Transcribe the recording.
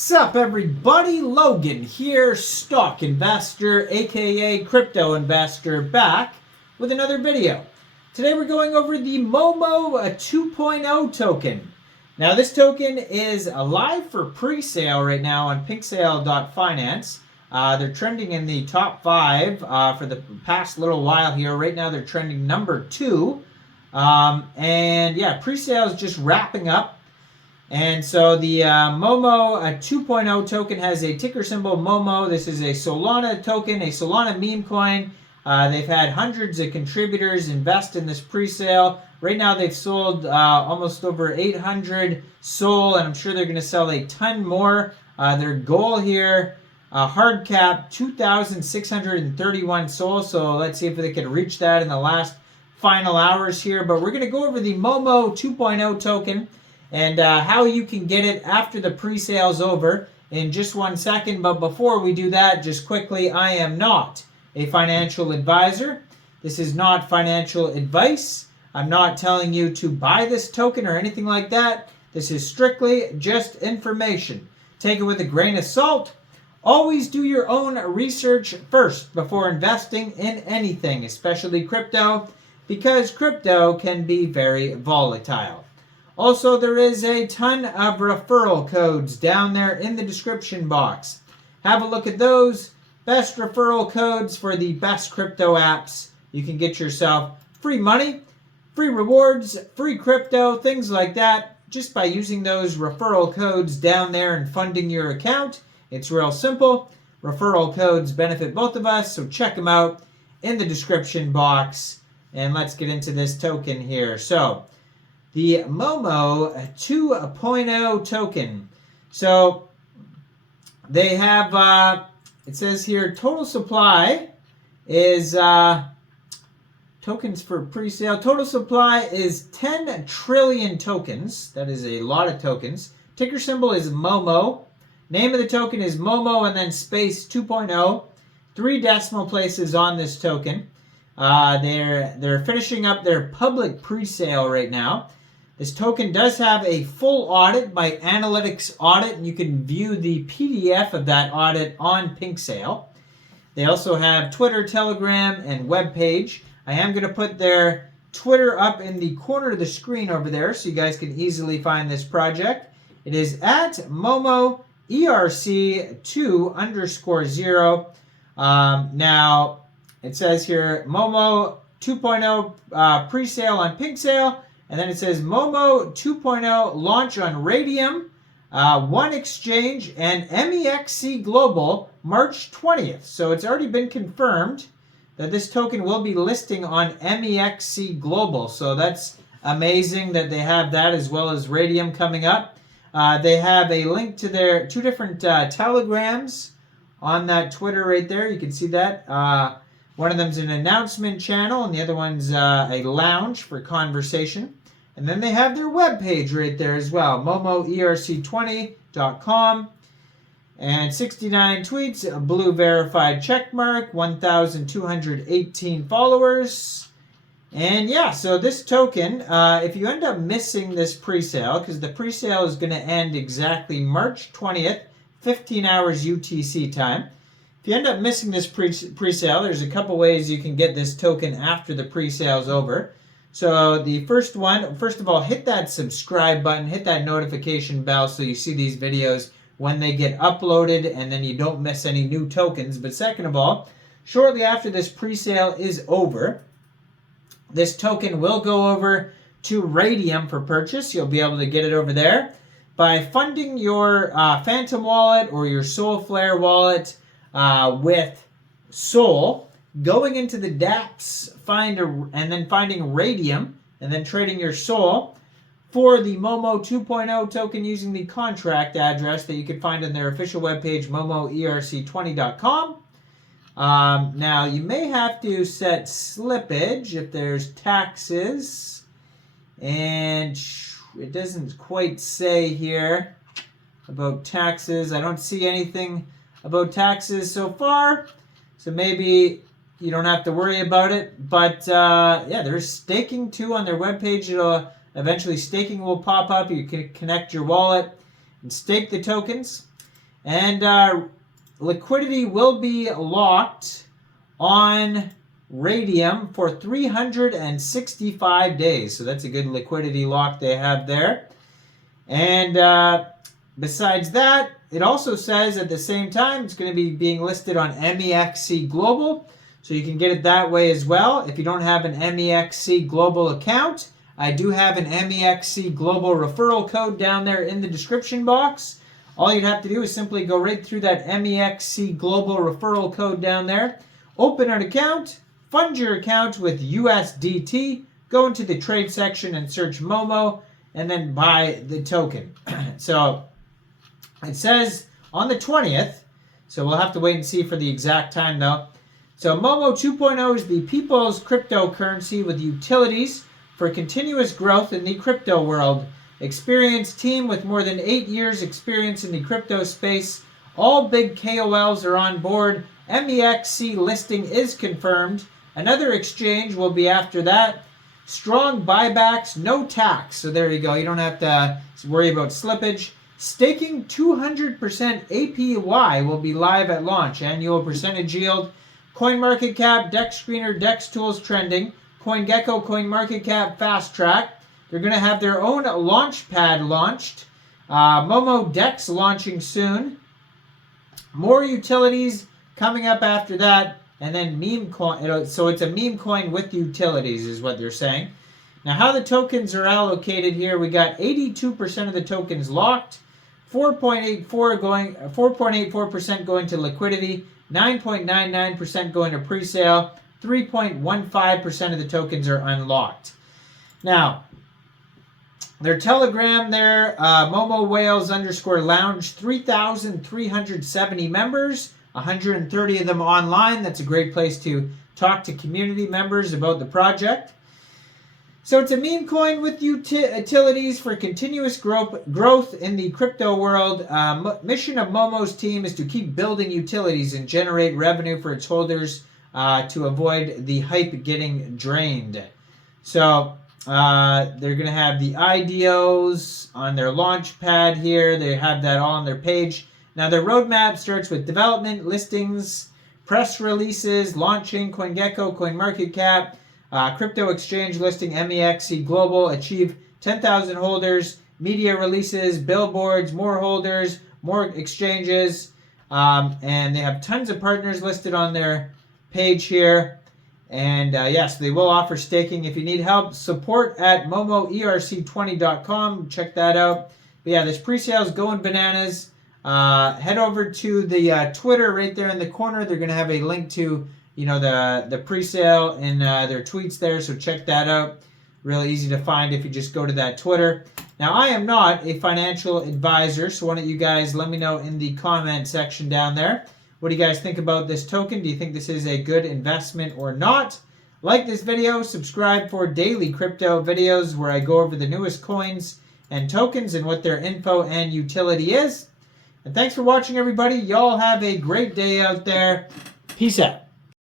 Sup everybody, Logan here, stock investor aka crypto investor, back with another video. Today we're going over the Momo 2.0 token. Now this token is live for pre-sale right now on pinksale.finance. They're trending in the top 5 for the past little while here. Right now they're trending number 2. And yeah, pre-sale is just wrapping up. And so the Momo 2.0 token has a ticker symbol Momo. This is a Solana token, a Solana meme coin. They've had hundreds of contributors invest in this pre-sale. Right now they've sold almost over 800 SOL, and I'm sure they're going to sell a ton more. Their goal here, hard cap, 2,631 SOL. So let's see if they can reach that in the last final hours here. But we're going to go over the Momo 2.0 token and how you can get it after the pre-sale is over in just 1 second. But before we do that, just quickly, I am not a financial advisor. This is not financial advice. I'm not telling you to buy this token or anything like that. This is strictly just information. Take it with a grain of salt. Always do your own research first before investing in anything, especially crypto, because crypto can be very volatile. Also, there is a ton of referral codes down there in the description box. Have a look at those. Best referral codes for the best crypto apps. You can get yourself free money, free rewards, free crypto, things like that, just by using those referral codes down there and funding your account. It's real simple. Referral codes benefit both of us, so check them out in the description box. And let's get into this token here. So, the Momo 2.0 token. So they have, it says here, total supply is, tokens for pre-sale. Total supply is 10 trillion tokens. That is a lot of tokens. Ticker symbol is Momo. Name of the token is Momo and then space 2.0. 3 decimal places on this token. They're finishing up their public pre-sale right now. This token does have a full audit by Analytics Audit, and you can view the PDF of that audit on PinkSale. They also have Twitter, Telegram, and web page. I am going to put their Twitter up in the corner of the screen over there so you guys can easily find this project. It is at Momo ERC2_0. Now, it says here, Momo 2.0 pre-sale on PinkSale. And then it says Momo 2.0 launch on Raydium, One Exchange, and MEXC Global March 20th. So it's already been confirmed that this token will be listing on MEXC Global. So that's amazing that they have that as well as Raydium coming up. They have a link to their 2 different telegrams on that Twitter right there. You can see that. One of them's an announcement channel, and the other one's a lounge for conversation. And then they have their webpage right there as well, momoerc20.com. And 69 tweets, a blue verified checkmark, 1,218 followers. And yeah, so this token, if you end up missing this pre-sale, because the pre-sale is going to end exactly March 20th, 15 hours UTC time. If you end up missing this pre-sale, there's a couple ways you can get this token after the pre-sale is over. So the first one, first of all, hit that subscribe button, hit that notification bell so you see these videos when they get uploaded and then you don't miss any new tokens. But second of all, shortly after this pre-sale is over, this token will go over to Raydium for purchase. You'll be able to get it over there by funding your Phantom wallet or your Solflare wallet with Sol, going into the DApps, and then finding Raydium, and then trading your Sol for the Momo 2.0 token using the contract address that you can find on their official webpage, momoerc20.com. Now, you may have to set slippage if there's taxes, and it doesn't quite say here about taxes. I don't see anything about taxes so far, so maybe you don't have to worry about it. But yeah, there's staking too on their webpage. Eventually staking will pop up. You can connect your wallet and stake the tokens. And liquidity will be locked on Raydium for 365 days. So that's a good liquidity lock they have there. And besides that, it also says at the same time it's going to be being listed on MEXC Global. So you can get it that way as well. If you don't have an MEXC Global account, I do have an MEXC Global referral code down there in the description box. All you'd have to do is simply go right through that MEXC Global referral code down there, open an account, fund your account with USDT, go into the trade section and search Momo, and then buy the token. So it says on the 20th, so we'll have to wait and see for the exact time though. So Momo 2.0 is the people's cryptocurrency with utilities for continuous growth in the crypto world. Experienced team with more than 8 years experience in the crypto space. All big KOLs are on board. MEXC listing is confirmed. Another exchange will be after that. Strong buybacks, no tax. So there you go. You don't have to worry about slippage. Staking 200% APY will be live at launch. Annual percentage yield. CoinMarketCap, Dex Screener, Dex Tools trending. CoinGecko, CoinMarketCap, Fast Track. They're going to have their own launch pad launched. Momo Dex launching soon. More utilities coming up after that. And then meme coin. So it's a meme coin with utilities is what they're saying. Now how the tokens are allocated here. We got 82% of the tokens locked. 4.84% going to liquidity. 9.99% going to pre-sale. 3.15% of the tokens are unlocked. Now, their Telegram there, Momo Whales _lounge, 3,370 members, 130 of them online. That's a great place to talk to community members about the project. So it's a meme coin with utilities for continuous growth in the crypto world. Mission of Momo's team is to keep building utilities and generate revenue for its holders to avoid the hype getting drained. So they're going to have the IDOs on their launch pad here. They have that all on their page. Now their roadmap starts with development, listings, press releases, launching, CoinGecko, CoinMarketCap, crypto exchange listing, MEXC Global, achieve 10,000 holders, media releases, billboards, more holders, more exchanges, and they have tons of partners listed on their page here. And yes, they will offer staking. If you need help, support at momoerc20.com. Check that out. But yeah, this pre-sale is going bananas. Head over to the Twitter right there in the corner. They're going to have a link to the pre-sale in their tweets there. So check that out. Really easy to find if you just go to that Twitter. Now, I am not a financial advisor, so why don't you guys let me know in the comment section down there. What do you guys think about this token? Do you think this is a good investment or not? Like this video, subscribe for daily crypto videos where I go over the newest coins and tokens and what their info and utility is. And thanks for watching, everybody. Y'all have a great day out there. Peace out.